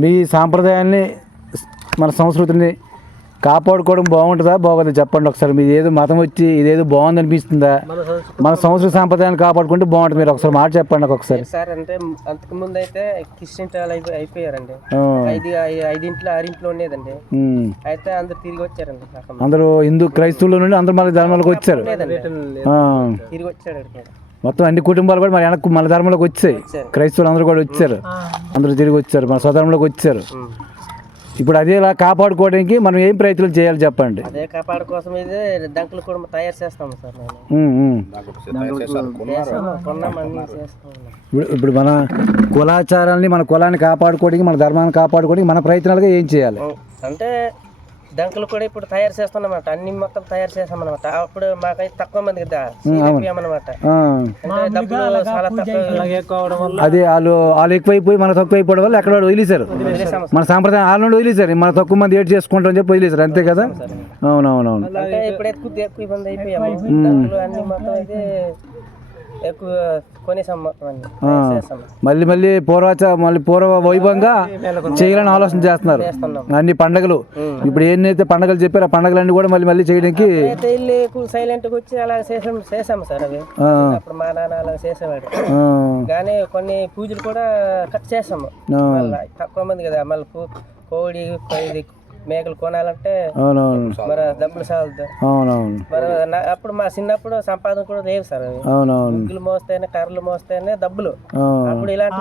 మీ సాంప్రదాయాన్ని మన సంస్కృతిని కాపాడుకోవడం బాగుంటుందా బాగోదా చెప్పండి ఒకసారి. మీరు ఏదో మతం వచ్చి ఇదేదో బాగుంది అనిపిస్తుందా? మన సంస్కృతి సాంప్రదాయాన్ని కాపాడుకుంటే బాగుంటుంది. మీరు ఒకసారి మాట చెప్పండి నాకు ఒకసారి. సార్ అంటే అంతకు ముందు అయితే క్రిస్టియన్ అయిపోయారండి. 6 ఉండేదండి. అయితే అందరు తిరిగి వచ్చారండి. అందరూ హిందూ క్రైస్తవుల నుండి అందరూ మన ధర్మాలకు వచ్చారు. తిరిగి వచ్చాడు మొత్తం అన్ని కుటుంబాలు కూడా మన వెనక్కి మన ధర్మంలోకి వచ్చాయి. క్రైస్తవులు అందరూ కూడా వచ్చారు. అందరూ తిరిగి వచ్చారు, మన స్వధర్మంలోకి వచ్చారు. ఇప్పుడు అదేలా కాపాడుకోవడానికి మనం ఏం ప్రయత్నాలు చేయాలి చెప్పండి. అదే కాపాడు కోసం ఇదే దంకులు కూడా తయారు చేస్తాము సార్. ఇప్పుడు మన కులాచారాన్ని మన కులాన్ని కాపాడుకోవడానికి మన ధర్మాన్ని కాపాడుకోవడానికి మన ప్రయత్నాలుగా ఏం చేయాలి అంటే దంకులు కూడా ఇప్పుడు తయారు చేస్తామన్నమాట. అన్ని మొత్తం తయారు చేస్తామన్నమాట. అప్పుడు మాకైతే తక్కువ మంది కదా అనమాట. అదే వాళ్ళు ఎక్కువైపోయి మన తక్కువ అయిపోవడం వల్ల ఎక్కడ వదిలేశారు. మన సాంప్రదాయం వాళ్ళ నుండి వదిలేశారు. మన తక్కువ మంది ఏడ్ చేసుకుంటారని చెప్పి వదిలేశారు. అంతే కదా? అవునవునవును. ఎక్కువ మంది అయిపోయాము. అన్ని మొత్తం అయితే ఎక్కువ కొనేసాం మొత్తం. మళ్ళీ పూర్వ వైభవంగా చేయాలని ఆలోచన చేస్తున్నారు. అన్ని పండుగలు ఇప్పుడు ఏనైతే పండుగలు చెప్పారు ఆ పండుగలన్నీ కూడా మళ్ళీ చేయడానికి సైలెంట్ గా వచ్చి అలా చేసాము సార్. అవి అప్పుడు మా నాన్న అలా చేసేవాడు. కానీ కొన్ని పూజలు కూడా కట్ చేసాము. తక్కువ మంది కదా, మళ్ళీ కోడి మేకలు కొనాలంటే మరి డబ్బులు సాలదు. మరి అప్పుడు మా చిన్నప్పుడు సంపాదన కూడా లేవు సార్. ముగ్గులు మోస్తేనే కర్రలు మోస్తేనే డబ్బులు. అప్పుడు ఇలాంటి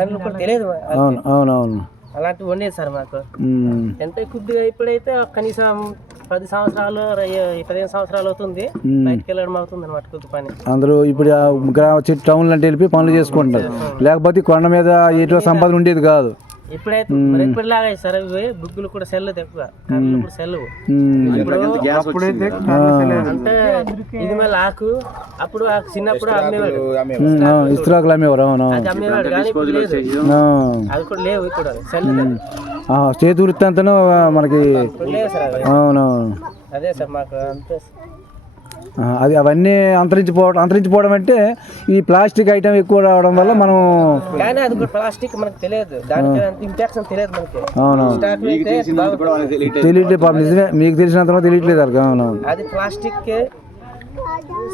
పనులు కూడా తెలియదు. అలాంటివి ఉండేది సార్ మాకు. ఎంత కొద్దిగా ఇప్పుడైతే కనీసం 10 సంవత్సరాలు 15 సంవత్సరాలు అవుతుంది బయటకు వెళ్ళడం అవుతుంది అనమాట. కొద్ది పని అందరూ ఇప్పుడు టౌన్ అంటే వెళ్ళి పనులు చేసుకుంటారు. లేకపోతే కొండ మీద ఎటువంటి సంపాదన ఉండేది కాదు. ఇప్పుడైతే ఇప్పటిలాగా సార్ బుగ్గులు కూడా సెల్లదు, ఎక్కువ కర్రలు కూడా సెల్లవు. అంటే ఇది మళ్ళీ ఆకు అప్పుడు చిన్నప్పుడు అమ్మేవాడు, ఇస్త్రాకులు అమ్మేవారు. అది అమ్మేవాడు కానీ ఇప్పుడు లేదు, అది కూడా లేవు. ఇప్పుడు సెల్లు చేతి వృత్తి అంతా మనకి లేదు సార్. అవునవును. అదే సార్ మాకు అంతే. అది అవన్నీ అంతరించిపోవడం అంటే ఈ ప్లాస్టిక్ ఐటమ్ ఎక్కువ రావడం వల్ల మనం. కానీ అది కూడా ప్లాస్టిక్ మనకు తెలియదు, దానికి ఇన్ఫెక్షన్ తెలియదు మనకి. అవునవును, తెలియట్లేదు. నిజమే, మీకు తెలిసినంత తెలియట్లేదు. అవునవును, అది ప్లాస్టిక్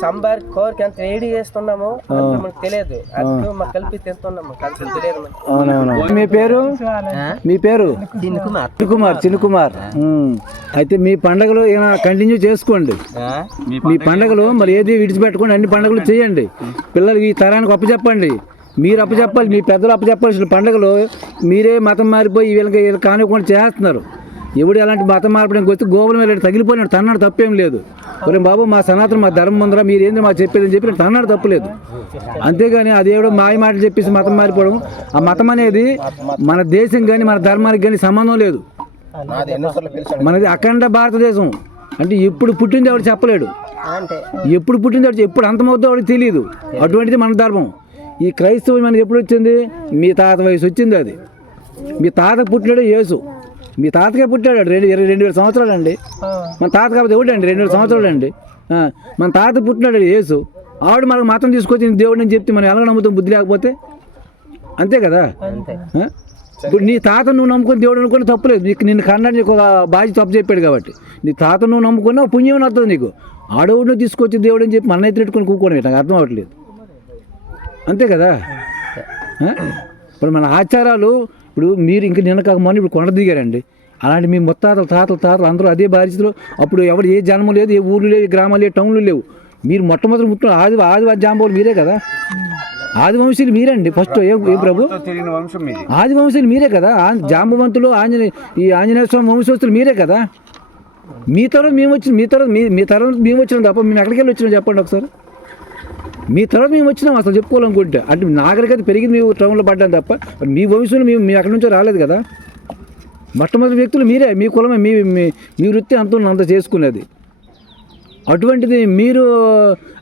సాంబార్ కూరకి ఎంత వేడి చేస్తున్నామో మనకు తెలియదు. అది మాకు కలిపి తింటున్నాము, తెలియదు. అవునవును. మీ పేరు? చిన్న కుమార్. అయితే మీ పండుగలు కంటిన్యూ చేసుకోండి. మీ పండుగలు మరి ఏది విడిచిపెట్టుకోండి, అన్ని పండుగలు చేయండి. పిల్లలకి ఈ తరానికి అప్పచెప్పండి. మీరు అప్పచెప్పాలి, మీ పెద్దలు అప్పచెప్పాల్సిన పండుగలు మీరే మతం మారిపోయి వీళ్ళకి కానివ్వకుండా చేస్తున్నారు. ఎవడు ఎలాంటి మతం మార్పడానికి వస్తే గోవుల మీద తగిలిపోయినాడు, తన్నాడు, తప్పేం లేదు. ఒరే బాబు, మా సనాతనం మా ధర్మం ఉందరా, మీరేంది మాకు చెప్పేదని చెప్పి తన్నాడు, తప్పులేదు. అంతేగాని అదేవిడో మాయ మాటలు చెప్పేసి మతం మారిపోవడం. ఆ మతం అనేది మన దేశం కానీ మన ధర్మానికి కానీ సంబంధం లేదు. మనది అఖండ భారతదేశం. అంటే ఎప్పుడు పుట్టింది ఎవడు చెప్పలేడు, ఎప్పుడు పుట్టింది ఎవడు ఎప్పుడు అంతమవుతుందో వాడికి తెలియదు. అటువంటిది మన ధర్మం. ఈ క్రైస్తవం మనకి ఎప్పుడు వచ్చింది? మీ తాత వయసు వచ్చింది. అది మీ తాత పుట్టినాడు యేసు. మీ తాతకే పుట్టాడు 2,000 సంవత్సరాలు అండి. మన తాత కాబట్టి ఎవడండి 2,000 సంవత్సరాలు అండి. మన తాత పుట్టినాడు యేసు. ఆవిడ మనకు మతం తీసుకొచ్చి దేవుడు అని చెప్తే మనం ఎలా నమ్ముతాం బుద్ధి లేకపోతే? అంతే కదా. ఇప్పుడు నీ తాత నువ్వు నమ్ముకొని దేవుడు అనుకుని తప్పులేదు. నిన్ను కన్నాడు, నీకు ఒక బాధ్యత తప్పు చెప్పాడు కాబట్టి నీ తాత నువ్వు నమ్ముకున్నా పుణ్యం వస్తుంది నీకు. ఆడవుడిని తీసుకొచ్చి దేవుడు అని చెప్పి మన ఎత్తుకొని కూకోవడం నాకు అర్థం అవ్వట్లేదు. అంతే కదా. ఇప్పుడు మన ఆచారాలు ఇప్పుడు మీరు ఇంక నిన్న కాకమని ఇప్పుడు కొండ దిగారండి. అలాంటి మీ తాతలు అందరూ అదే బాధ్యతలు. అప్పుడు ఎవరు ఏ జన్మ లేదు, ఏ ఊర్లు లేవు, గ్రామాలు లేవు, టౌన్లు లేవు. మీరు మొట్టమొదటి ఆదివాసి జాంబవులు మీరే కదా. ఆదివంశీయులు మీరండి ఫస్ట్. ఏ ప్రభు? ఆదివంశీయులు మీరే కదా. జాంబవంతులు ఆంజనేయ స్వామి వంశస్థులు మీరే కదా. మీ తరం మేము వచ్చినాం తప్ప మేము ఎక్కడికి వెళ్ళి వచ్చినాం చెప్పండి ఒకసారి. మీ తర్వాత మేము వచ్చినాం అసలు చెప్పుకోవాలనుకుంటే. అంటే నాగరికత పెరిగింది మేము టౌన్లో పడ్డాం తప్ప మీ వంశంలో మేము ఎక్కడి నుంచో రాలేదు కదా. మొట్టమొదటి వ్యక్తులు మీరే, మీ కులమే, మీ వృత్తి అంత చేసుకునేది. అటువంటిది మీరు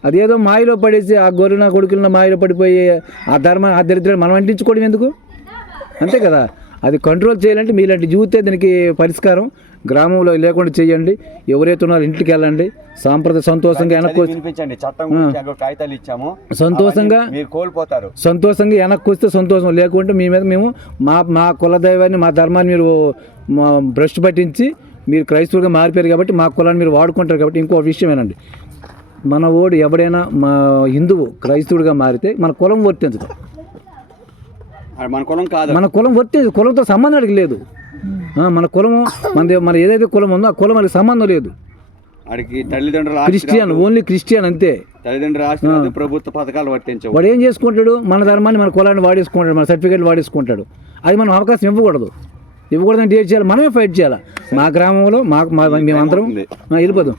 అదేదో మాయలో పడేసి ఆ గొర్రెన కొడుకుల మాయలో పడిపోయి ఆ ధర్మ ఆ దరిద్రాన్ని మనం అంటించుకోవడం ఎందుకు? అంతే కదా. అది కంట్రోల్ చేయాలంటే మీలాంటి జీవితే దానికి పరిష్కారం. గ్రామంలో లేకుండా చేయండి. ఎవరైతే ఉన్నారో ఇంటికి వెళ్ళండి, సాంప్రదాయ సంతోషంగా వెనక్కి వినిపించండి. చట్టం గురించి కాగితాలు ఇచ్చాము, సంతోషంగా మీరు కోల్పోతారు. సంతోషంగా వెనక్కి వస్తే సంతోషం, లేకుంటే మీ మీద మేము మా కులదైవాన్ని మా ధర్మాన్ని మీరు భ్రష్టు పట్టించి మీరు క్రైస్తవులుగా మారిపోయారు కాబట్టి మా కులాన్ని మీరు వాడుకుంటారు కాబట్టి. ఇంకో విషయం ఏనండి, మన ఓడు ఎవడైనా మా హిందువు క్రైస్తవుడిగా మారితే మన కులం వర్తించదు. మన కులం కాదు, మన కులం వర్తించదు, కులంతో సంబంధానికి లేదు. మన కులము మన ఏదైతే కులం ఉందో ఆ కులం మనకి సంబంధం లేదు. వాడికి తల్లిదండ్రులు క్రిస్టియన్, ఓన్లీ క్రిస్టియన్ అంతే. తల్లిదండ్రులు ఆశీర్వాదం, ప్రభుత్వ పథకాలు వర్తించవు. వాడు ఏం చేసుకుంటాడు, మన ధర్మాన్ని మన కులాన్ని వాడేసుకుంటాడు, మన సర్టిఫికేట్లు వాడేసుకుంటాడు. అది మనం అవకాశం ఇవ్వకూడదని ఏం చేయాలి, మనమే ఫైట్ చేయాలి. మా గ్రామంలో మేమందరం వెళ్ళిపోదాం,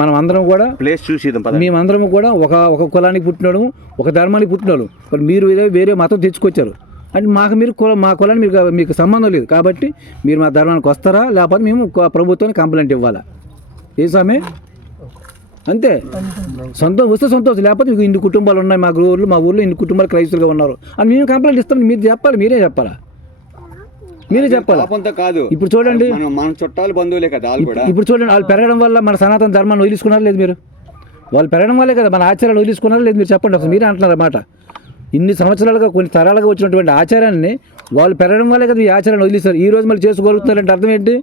మనం అందరం కూడా ప్లేస్ చూసి మేమందరం కూడా ఒక కులానికి పుట్టినాడు, ఒక ధర్మానికి పుట్టినాడు. మరి మీరు వేరే మతం తెచ్చుకొచ్చారు అంటే మా కులాన్ని మీకు సంబంధం లేదు కాబట్టి మీరు మా ధర్మానికి వస్తారా, లేకపోతే మేము ప్రభుత్వానికి కంప్లైంట్ ఇవ్వాలా. ఏ స్వామి అంతే. సంతోషం వస్తే సంతోషం, లేకపోతే మీకు ఇన్ని కుటుంబాలు ఉన్నాయి మా ఊర్లో ఇన్ని కుటుంబాలు క్రైస్తవులుగా ఉన్నారు అని మేము కంప్లైంట్ ఇస్తాం. మీరు చెప్పాలి, మీరే చెప్పాలా. కాదు. ఇప్పుడు చూడండి, మన చుట్టాలు బంధువులే కదా. ఇప్పుడు చూడండి, వాళ్ళు పెరగడం వల్ల మన సనాతన ధర్మాన్ని వదిలిసుకున్నారు లేదు మీరు? వాళ్ళు పెరగడం వల్లే కదా మన ఆచారాలు వదిలిసుకున్నారు లేదు? మీరు చెప్పండి అసలు. మీరే అంటున్నారు అన్నమాట. ఇన్ని సంవత్సరాలుగా కొన్ని తరాలుగా వచ్చినటువంటి ఆచారాన్ని వాళ్ళు పెరగడం వల్లే కదా ఈ ఆచారాన్ని వదిలేస్తారు. ఈ రోజు మళ్ళీ చేసుకోగలుగుతున్నారంటే అర్థం ఏంటి?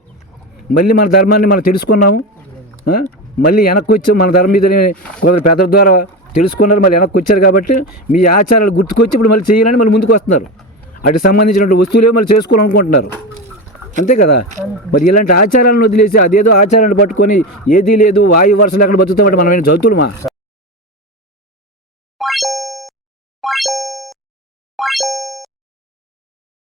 మళ్ళీ మన ధర్మాన్ని మనం తెలుసుకున్నాము, మళ్ళీ వెనక్కి వచ్చాం, మన ధర్మం మీద కొందరు పెద్దల ద్వారా తెలుసుకున్నారు, మళ్ళీ వెనక్కి వచ్చారు కాబట్టి మీ ఆచారాలు గుర్తుకొచ్చి ఇప్పుడు మళ్ళీ చేయాలని మళ్ళీ ముందుకు వస్తున్నారు. వాటికి సంబంధించినటువంటి వస్తువులే మళ్ళీ చేసుకోవాలనుకుంటున్నారు, అంతే కదా. మరి ఇలాంటి ఆచారాలను వదిలేసి అదేదో ఆచారాన్ని పట్టుకొని ఏదీ లేదు వాయు వరుస లేకుండా బతుకుతామంటే మనం జంతువులమా?